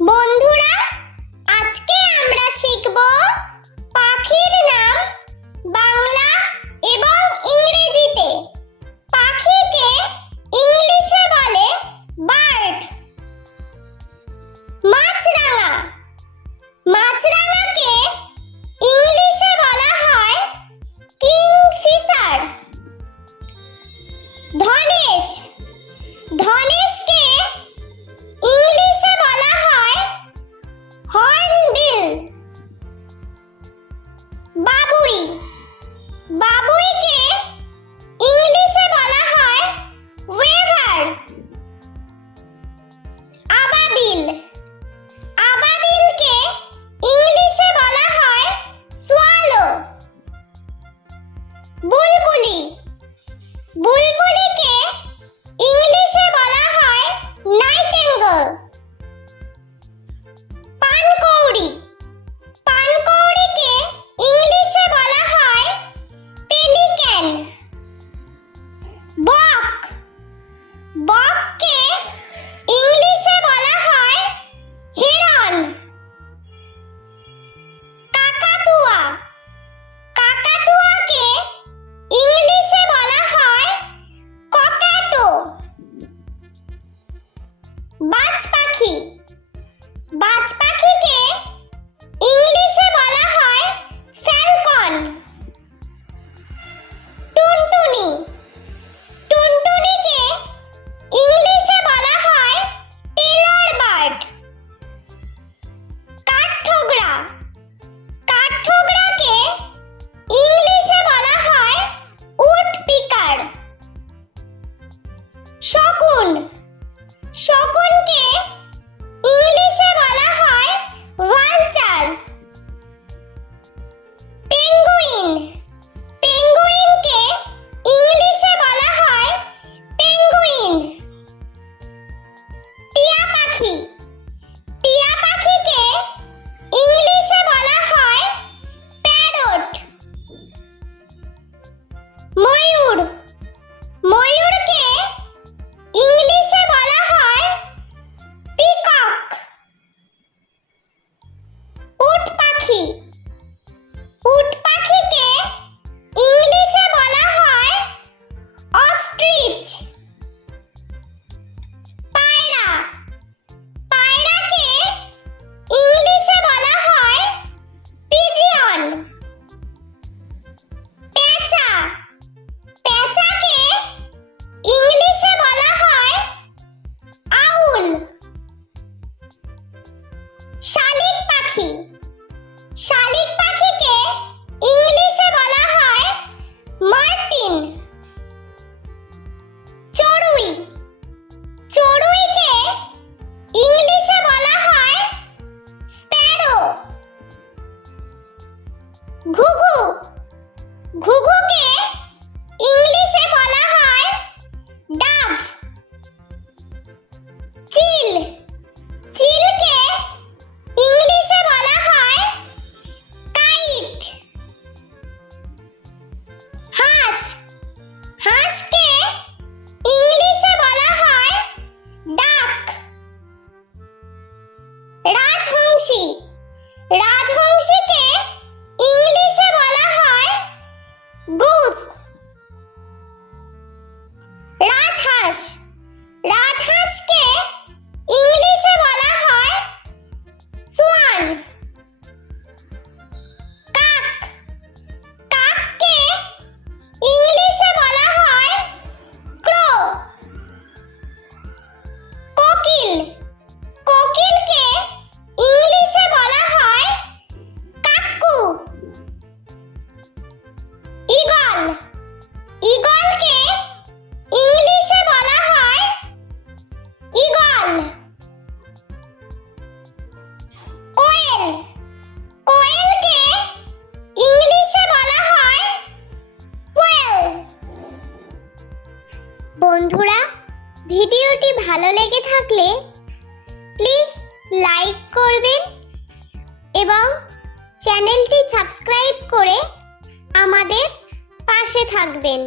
বন্ধুরা, আজকে আমরা শিখব পাখির নাম বাংলা এবং ইংরেজিতে। পাখিকে ইংলিশে বলে বার্ড। মাছরাঙা, মাছরাঙাকে ইংলিশে বলা হয় কিংফিশার। ধনেশ, ধনেশকে ইংলিশে বলা হয় হর্নবিল। বাবুই, বাবুইকে ইংলিশে বলা হয় ওয়েভার। আবাবিল, আবাবিলকে ইংলিশে বলা হয় সোয়ালো। বুলবুলি, বুলবুলিকে ইংলিশে বলা হয় নাইটেঙ্গেল। পানকৌড়ি, পানকৌড়িকে ইংলিশে বলা হয় পেলিক্যান। বক, বককে ইংলিশে বলা হয় হেরন। কাকাতুয়া, কাকাতুয়াকে ইংলিশে বলা হয় ককাটো। বাজ পাখি, বাজ পাখিকে ইংলিশে বলা হয় ফ্যালকন। টুনটুনি, টুনটুনিকে ইংলিশে বলা হয় টেলর বার্ড। কাঠঠোকরা, কাঠঠোকরাকে ইংলিশে বলা হয় উডপিকার। শকুন, শকুনকে ইংলিশে বলা হয় ভালচার। পেঙ্গুইন, পেঙ্গুইনকে ইংলিশে বলা হয় পেঙ্গুইন। টিয়া পাখি, টিয়া পাখিকে ইংলিশে বলা হয় প্যারট। ময়ূর, ময়ূরকে ইংলিশে বলা হয় পিকক। উট পাখি, উট পাখিকে ইংলিশে বলা হয় অস্ট্রিচ। পায়রা, পায়রাকে ইংলিশে বলা হয় পিজিয়ন। পেঁচা, পেঁচাকে ইংলিশে বলা হয় আউল। শালিক পাখি, শালিক পাখিকে ইংলিশে বলা হয় মার্টিন। চড়ুই, চড়ুইকে ইংলিশে বলা হয় স্প্যারো। ঘুঘু, ঘুঘুকে ইংলিশে বলা হয় ডাভ। চিল, চিলকে ইংলিশে বলা হয় কাইট। হাঁস, হাঁসকে ইংলিশে বলা হয় ডাক। রাজহংসী, রাজহংসীকে ইংলিশে বলা হয় গুস। রাজহাঁস, রাজহাঁসকে ইংলিশে বলা হয় সোয়ান। কাক, কাককে ইংলিশে বলা হয় ক্রো। কোকিল, কোকিলকে ইংলিশে বলা হয় কাক্কু। ঈগল, ঈগলকে ইংলিশে বলা হয় ঈগল। কোয়েল, কোয়েলকে ইংলিশে বলা হয় কোয়েল। বন্ধুরা, ভিডিওটি ভালো লেগে থাকলে প্লিজ লাইক করবেন এবং চ্যানেলটি সাবস্ক্রাইব করে আমাদের পাশে থাকবেন।